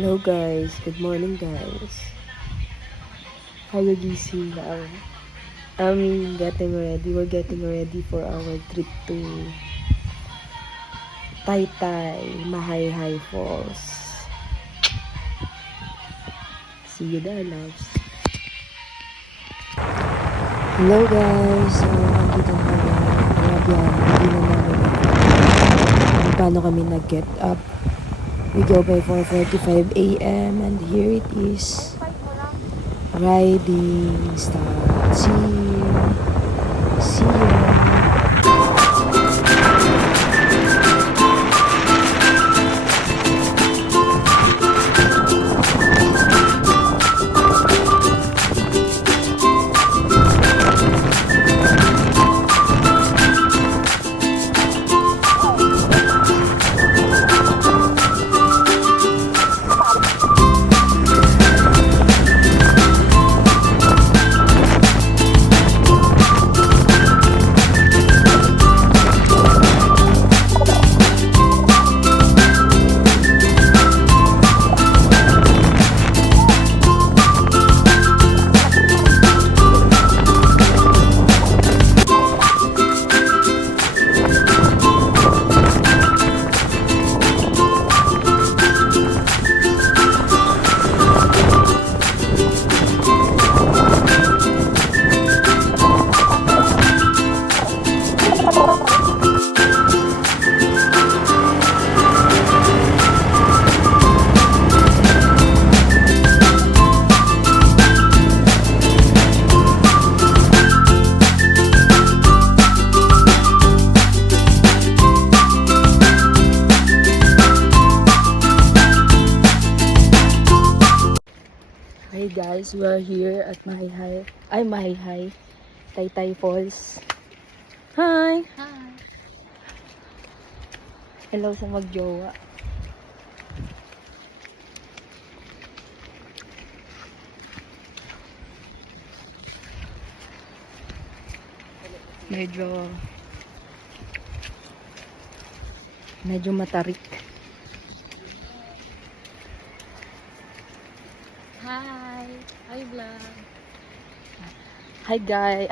Hello guys, good morning guys. Kagigising lang. We're getting ready for our trip to Taytay, Mahayhay Falls. See you there, loves. Hello guys, andito na kami. Grabe yan, hindi na namin paano kami nag-get up. We go by 4:45 a.m. and here it is. Riding start. See you. See you. Hey guys, we are here at Mahayhay, Taytay Falls. Hi! Hi. Hello sa magjowa. Medyo matarik. Hi. Hi vlog.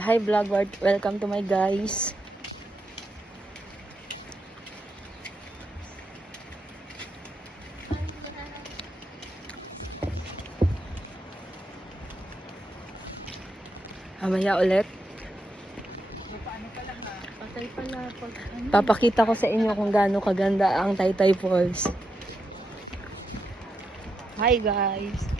Hi vlog, welcome to my guys. Hi vlog. Mamaya ulit. Patay pala pag Papakita ko sa inyo kung gaano kaganda ang Taytay Falls. Hi guys.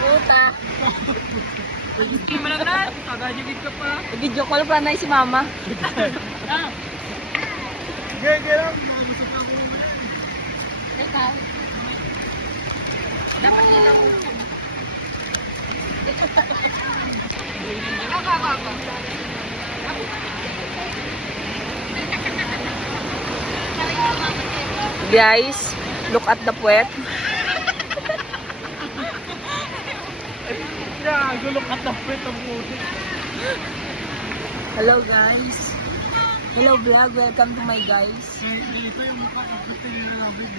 Puta. Hindi mo lang lahat. Kagajugit ka pa. Video call pa na si mama. Gaya lang. Gusto pa ako naman. Teka. Dapat nila Guys, look at the puwet. Gulong at tapit ang puti. Hello guys. Hello vlog, welcome to my guys. Dito yung mukha ko. Gusto nyo namin.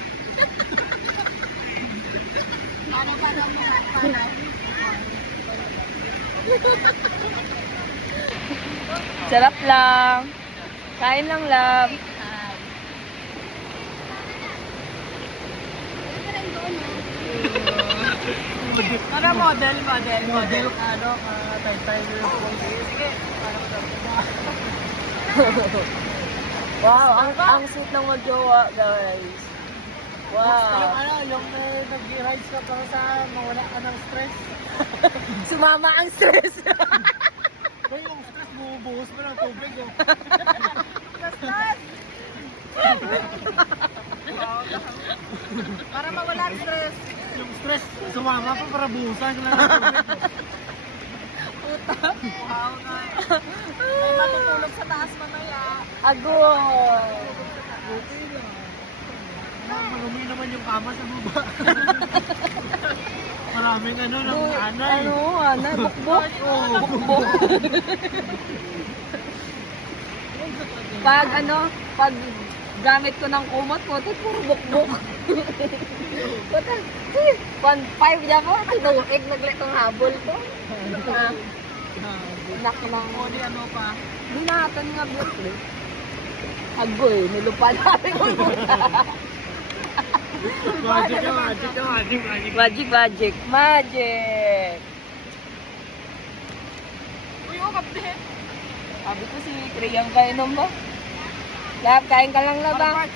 Sarap lang. Kain lang lang. Ano model? Model ka, ano? Tay-tay mo yung puti. Sige. Wow, ang sweet ng magjowa guys. Wow. Yung nag-rides ka para sa mawala ka ng stress. Sumama ang stress. Kaya yung stress, bubuhos mo ng tubig. Oh. Para mawala ang stress. Yung stress, sumama pa para buhusan ka lang ng tubig. Wow na. May matutulog sa taas mamaya. Agol. Okay lang. Marumi naman yung kama sa baba. Maraming ano ng anay. Anay, bukbok. Bukbok. Pag gamit ko ng kumot, puti, puro bukbok. Puta, 1.5 dyan mo, tuwig naglit ng habol ko. Nak ng... O di ano pa. Binatan nga bukli. Agoy, nilupad natin ko puta. Magic. Uy, oh, kapte. Sabi ko si Kriyang kainom ba? Lab, kain ka lang na ba?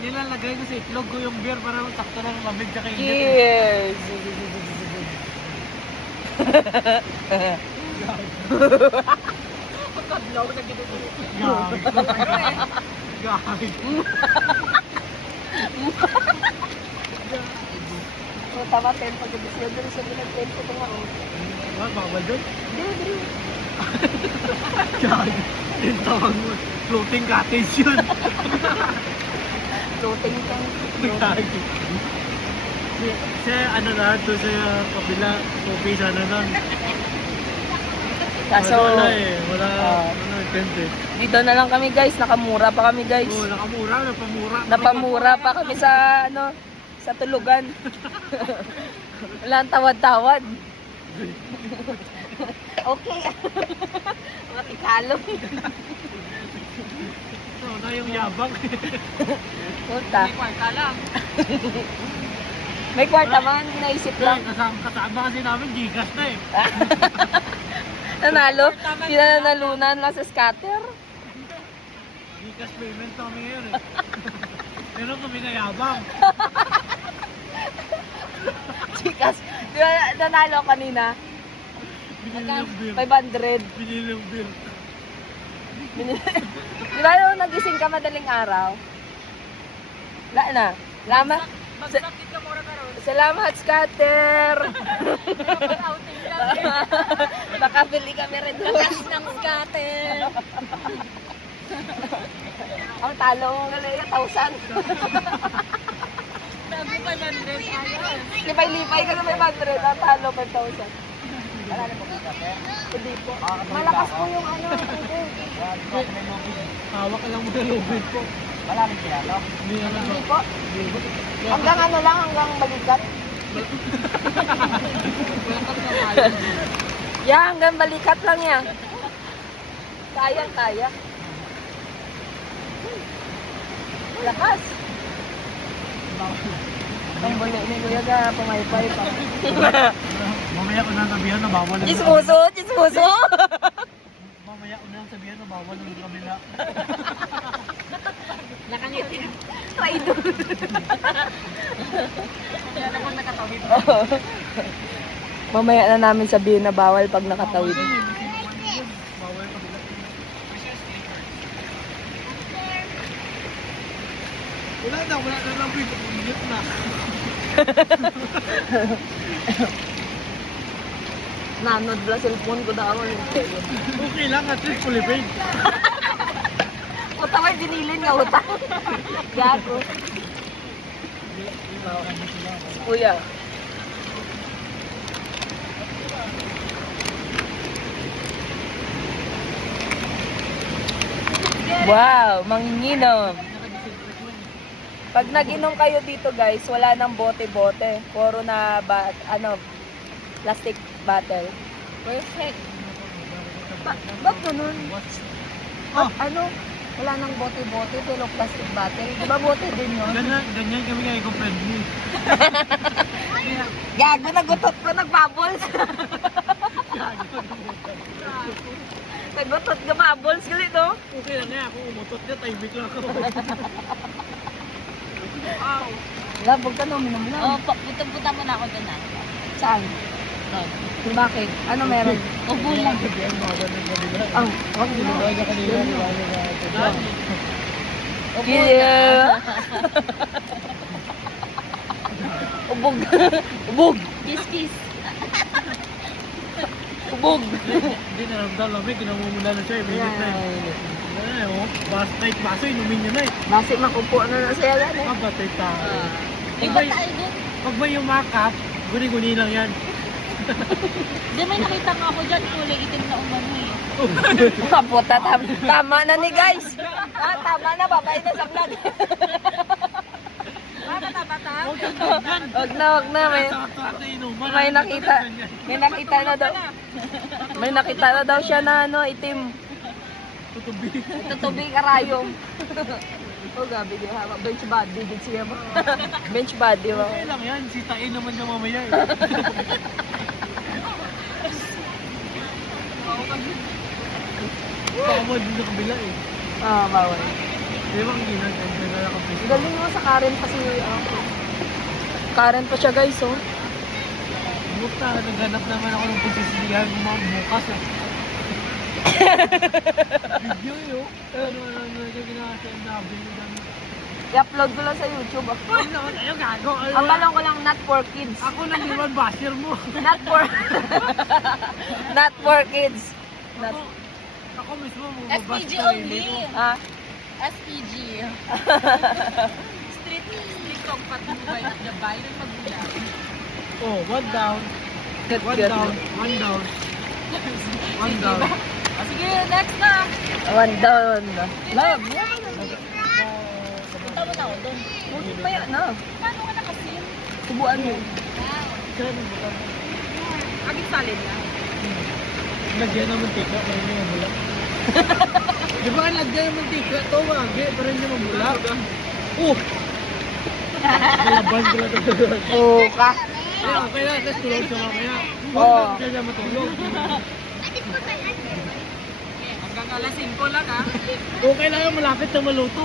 Yun lang lagay ko sa itlog ko yung beer para sakto lang lamig sa kainit. Cheers! Pagka-vlog na ginito. Gagay. So, tama, 10 pag-ibisyo. Dito sa pinag-10 ko ito nga. Bawal doon? Dito. Gagay. Yung tawag mo. Floating cottage yun. Floating kang. Gagay. Sa ano na, doon sa kabila, coffee sana nun. Kaso, wala eh, wala, ah. tent eh. dito na lang kami guys. Nakamura pa kami guys. Oo, nakamura. Napamura pa kami sa sa tulugan. Wala ang tawad-tawad. Okay. Mga tikalong. So, na yung yabang. Puta. May kwarta lang. May kwarta man, naisip lang. Kasama kasi namin, Gcash na eh. Nanalo? Sila na nalunan lang sa scatter. Gcash payment kami ngayon eh. Pero kami na yabang. Chikas, di ba nanalo kanina? Binili yung beer. 500. Binili yung beer. Di ba nung nagising ka madaling araw? Wala na. Magsakit ka mura ka ron. Salamat, scatter! Outing lang. Nakabili kami rin ng Lakas ng scatter. Ang talo mo nga 1,000. Sabi pa nandun. Ayun. Lipay-lipay ka na 500. Ang talo 5,000. Wala na po Gcash? Hindi po. Malakas po yung ano. Hawak ka lang muna lubid po. Wala rin kaya, no? Hindi naman Hindi po. Hanggang ano lang, hanggang balikat. Yeah, hanggang balikat lang yan. Kaya. Lakas. Ang buli ni Kuya ka, pumaypay pa. Mamaya ko na sabihan na bawal ang Chismoso. Mamaya ko na sabihan na bawal ang kabila. itim. Traitor. Kaya naman nakatawid. Mamaya na namin sabihin na bawal pag nakatawid. Bawal pag wala na lang big. Uminit na. Nanod la cellphone ko daw. Okay lang, at least fully paid. Uta may dinilin nga utang. Gago. Kuya. Wow, manginginom. Pag nag-inom kayo dito guys, wala nang bote-bote. Puro na plastic bottle. Perfect. Ba't ganun? Oh, Ano? Wala nang bote-bote, pero plastic bottle. Di ba bote din yun? ganyan kami kayo friendly. Gago, nagutot ko, nagbubbles. Nagutot ka, bubbles gali to. Okay lang nga, ako umutot niya, timing lang ako. Wow. Labog ka, uminom lang. Oh, punta mo na ako doon na. Saan? Bakit? Ano meron? Ubo lang. Oh, yeah. Ubog. Ubog. Kiss. Ubog. Hindi naramdam lang, may kinamumula na siya, minute na eh. Basta baso, inumin niya na eh. Nasi makupo na siya yan eh. Batay tayo. Iba tayo doon. Pag may yumakap, guni-guni lang yan. Di may nakita nga ako dyan, kulay itim na umano eh. Kaputa, tama na ni guys. Tama na, babay na sa vlog. Wag na. May nakita na daw siya na itim. Tutubi karayom. Oh, gabi di ha. Bench body din siya mo. Bench body mo. Okay lang yan, sitain naman niya mamaya eh. Bawal din sa kabila eh. Bawal. Di ba ang ginagawa ka pa? Galing mo sa Karen pa si Karen pa siya guys, oh. Buta, naghanap naman ako ng posisilihan bukas eh. Video yun. Ano ginawa siya ang nabi nyo dami. I-upload ko lang sa YouTube. Ay naman, ayaw gago. Ang balong ko lang, not for kids. Ako lang naman basher mo. Not for kids. Ako mismo mo SPG only. SPG. Street compatible at gabay ng pagbuya. Oh, one down. Good. One down. Sige, next na. One down. Love. Punta mo na ako doon. Maya na. Paano ka nakasin? Subuan mo. Agit salin na. Lagyan ng mantika para hindi mabula. Di ba ang lagyan ng mantika? Ito wagi para hindi mabula. Nalaban ko lang ito. Oo ka. Okay lang, let's tulog siya mamaya. Oo. Huwag siya matulog. Hanggang alas 5 lang ah. Okay lang yung malapit na maluto.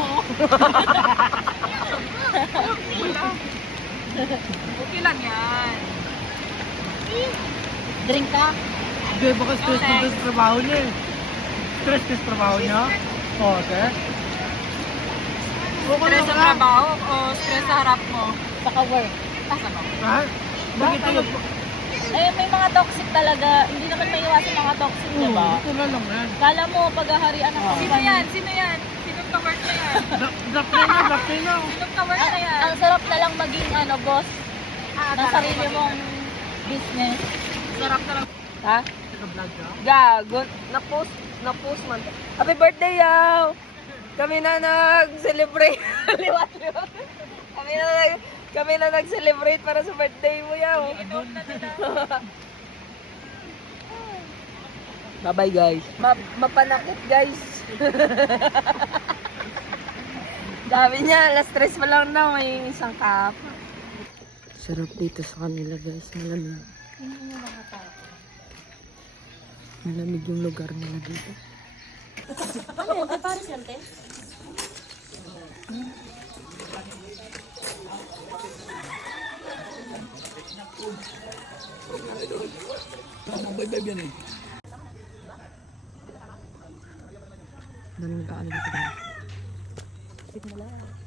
Okay lang yan. Drink ka? Hindi, baka stress na sa trabaho niya eh. Stress ka sa trabaho niya? Oo, sir. Stress sa trabaho o stress sa harap mo? Saka work. Saka mo? Ha? Bakit talaga? Eh, may mga toxic talaga. Hindi naman may iwasan mga toxic, di ba? Ito na lang yan. Kala mo, paghaharian ng company. Sino yan? Sinong ka-work na yan? Drop na. Sinong ka-work na yan? Ang sarap na lang maging boss ng sarili mong business. Sarap na lang. Ha? Naka-vlog ka? Gago. Na-post man. Happy birthday, yaw! Kami na nag-celebrate. Liwat. Kami na nag-celebrate para sa birthday mo, yaw. Bye-bye, guys. Mapanakit, guys. Dami niya. Alas 3 pa lang na. May isang cup. Sarap dito sa kanila, guys. Malamig. Malamig yung lugar nila dito. Ano yan? Paris yan, te? Daming nag-aano dito. Sit na lang.